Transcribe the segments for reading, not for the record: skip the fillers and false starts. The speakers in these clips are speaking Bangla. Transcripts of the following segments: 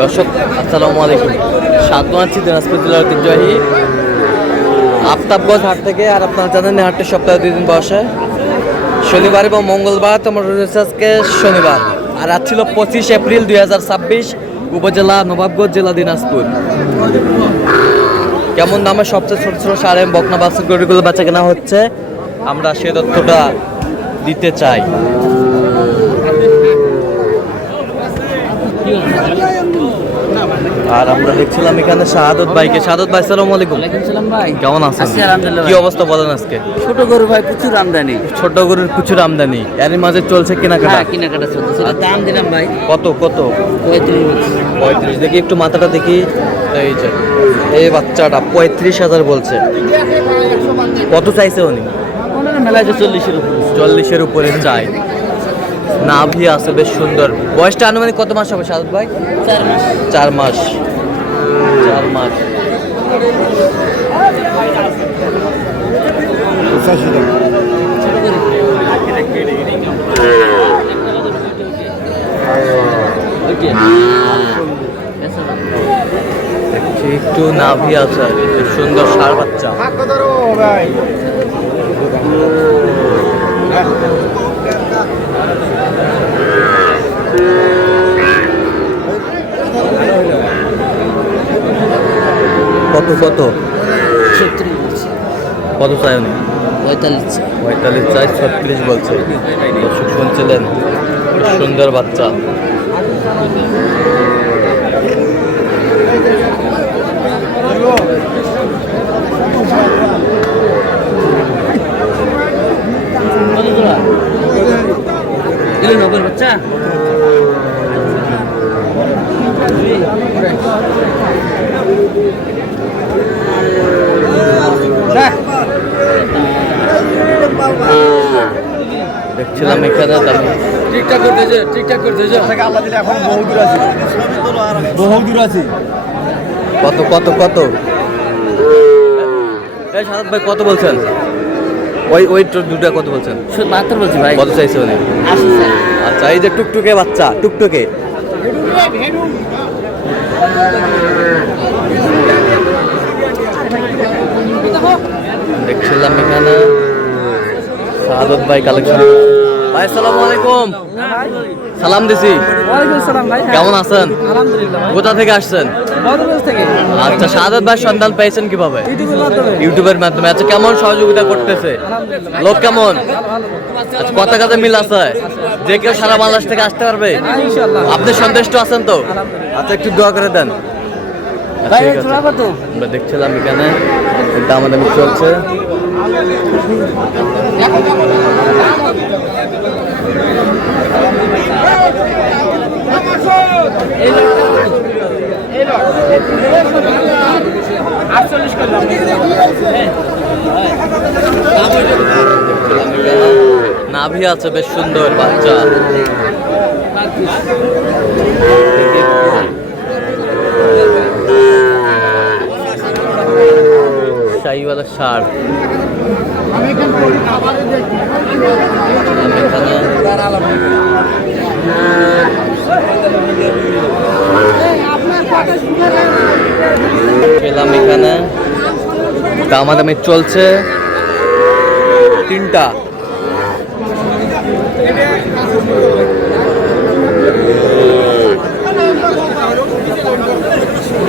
দর্শক আসসালামু আলাইকুম, স্বাগত আছি দিনাজপুর জেলার ঐতিহ্যবাহী আফতাবগঞ্জ হাট থেকে। আর আপনারা জানেন হাটটি সপ্তাহে 2 দিন বসে, শনিবার এবং মঙ্গলবার। তোমার রয়েছে আজকে শনিবার, আর আজ ছিল 25 এপ্রিল 2026, উপজেলা নবাবগঞ্জ, জেলা দিনাজপুর। কেমন দামে সবচেয়ে ছোট ছোট সার এবং বকনা বাছুর গরুগুলো বেচা কেনা হচ্ছে, আমরা সেই তথ্যটা দিতে চাই। আর আমরা দেখছিলাম এখানে শাহাদত ভাইকে। শাহাদত ভাই, আসসালামু আলাইকুম। ভাই কেমন আছেন? কি অবস্থা বলেন আজকে? ছোট গরু ভাই প্রচুর আমদানি, ছোট গরুর প্রচুর আমদানি, এর মাঝে চলছে কেনাকাটা। কেনাকাটা চলছে। দাম দিলাম ভাই কত কত? 35। দেখি একটু মাথাটা দেখি। এই যে এই বাচ্চাটা 35,000 বলছে। কত চাইছে উনি? মেলায় 40-এর উপরে। 40-এর উপরে চাই। নাভি আছে বেশ সুন্দর। বয়সটা আনুমানিক কত মাস হবে শাহাদত ভাই? 4 মাস। 4 মাস। একটু নাভি আছে, সুন্দর ষাঁড় বাচ্চা। কত কত? 36। কত চাই উনি? 45 চাই, 36 বলছে। দর্শক শুনছিলেন, সুন্দর বাচ্চা। বাচ্চা দেখছিলাম এখানে ঠিকঠাক করতেছে আল্লাহ দিলে এখন বহু দূর আছে। কত কত কত? এই শাহাদ ভাই কত বলছেন? ওই দুটা কত বলছেন? মাত্র বলছি ভাই। কত চাইছে উনি? আচ্ছা, এই যে টুকটুকে বাচ্চা, টুকটুকে দেখছিলাম এখানে শাহাদত ভাই কালেকশন। ভাই আসসালামু আলাইকুম। সালাম দিছি। কেমন আছেন? কোথা থেকে আসছেন? আচ্ছা, শাহাদত ভাই সন্ধান পেয়েছেন কিভাবে? ইউটিউবের মাধ্যমে। আচ্ছা, কেমন সহযোগিতা করতেছে লোক? কেমন? আচ্ছা, কথা কাজে মিল আছে? যে কেউ সারা বাংলাদেশ থেকে আসতে পারবে? আপনি সন্তুষ্ট আছেন তো? আচ্ছা, একটু দোয়া করে দেন। আমরা দেখছিলাম এখানে দামাদামি চলছে। নাভি আছে বেশ সুন্দর বাচ্চা। শাহিওয়ালা ষাঁড়। এখানে দামাদামি চলছে। 3টা।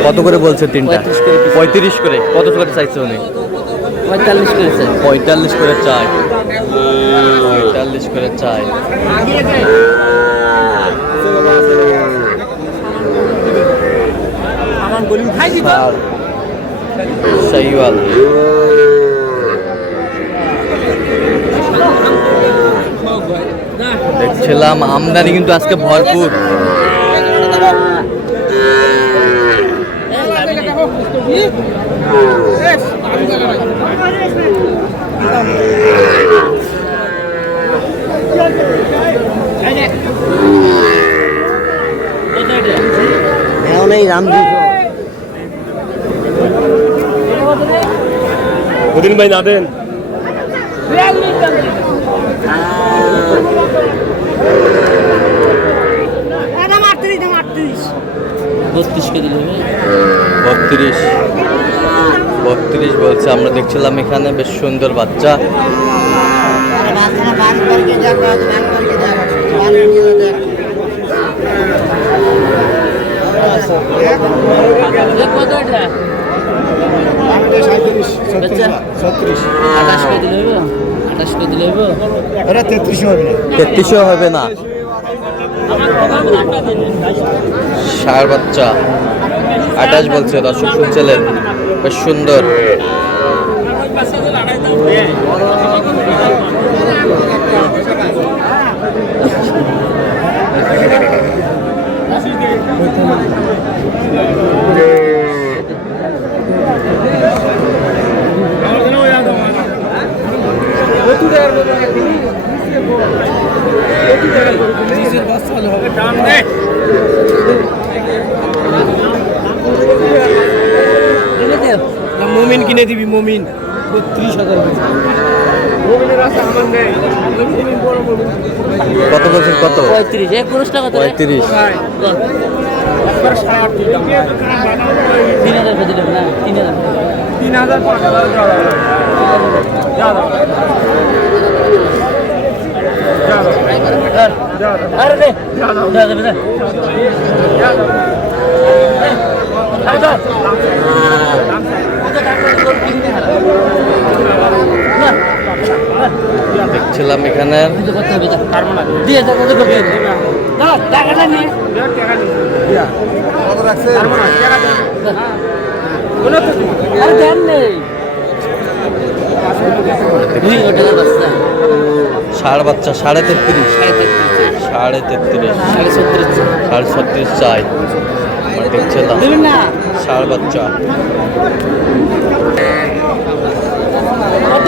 কত করে বলছে 3টা? 35 করে। কত করে চাইছে উনি? 45 করে চাই। 45 করে চাই। শাহিওয়াল। দেখছিলাম আমদানি কিন্তু আজকে ভরপুর। ওদিন ভাই না দেন। 32 কে দিলে হবে। 32 32 বলছে। আমরা দেখছিলাম এখানে বেশ সুন্দর বাচ্চা। কত এটা? 28 কে দিলে হবে। 28 কে দিলে হবে। 33 হবে না। ষাঁড় বাচ্চা 28 বলছে। দর্শক শুনছিলেন, বেশ সুন্দর। মুমিন কিনে দিবি, মুমিন 32,000। কত বলছেন? কত? 35 11 টাকা তো 35। 3000 করে দিলে না। 3000 আরে দে যা দে দে দেখছিলাম এখানে দিয়ে যা কত করবে না টাকাটা নে কত রাখছে? আরে দেন নেই 2 বাচ্চা ষাঁড় বাচ্চা 33.5 33 33 36 চাই। আমরা দেখছিলাম দেবেন না ষাঁড় বাচ্চা। কত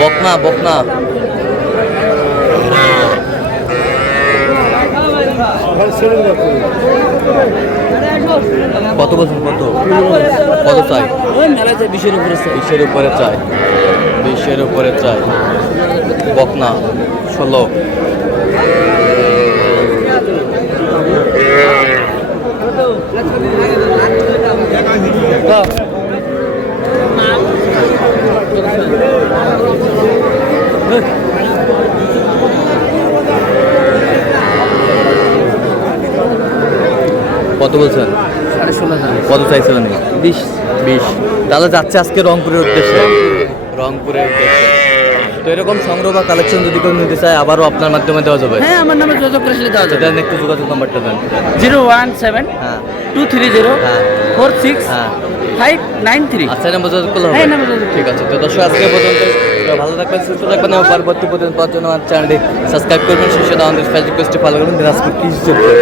বকনা বকনা কত বলছেন? কত কত চাই? ওই মেলাতে 20 উপরে 20-এর উপরে চাই। 20-এর উপরে চাই। বকনা 16। কত বলছেন? 16,000 কত চাইছিলেন? 20 তাহলে যাচ্ছে আজকে রংপুরের উদ্দেশ্যে। রংপুরের উদ্দেশ্যে। তো এরকম সংগ্রহ বা কালেকশন যদি কেউ নিতে চায় আবারও আপনার মাধ্যমে দেওয়া যাবে। হ্যাঁ আমার নামে যোগাযোগ করে দেওয়া যাবে। দেন একটু যোগাযোগ নাম্বারটা দেন। 017 হ্যাঁ 230 হ্যাঁ 46 হ্যাঁ 593 আচ্ছা নাম্বার যোগাযোগ করলে হবে? হ্যাঁ, নাম্বার যোগাযোগ করলে। ঠিক আছে। তো দর্শক আজকে পর্যন্ত ভালো থাকবেন, সুস্থ থাকবেন এবং পরবর্তী পর্যন্ত পাওয়ার জন্য আমার চ্যানেলটি সাবস্ক্রাইব করবেন। সেই সাথে আমাদের ফেসবুক পেজটি ফলো করবেন। দিনাজপুর কৃষি চলবে।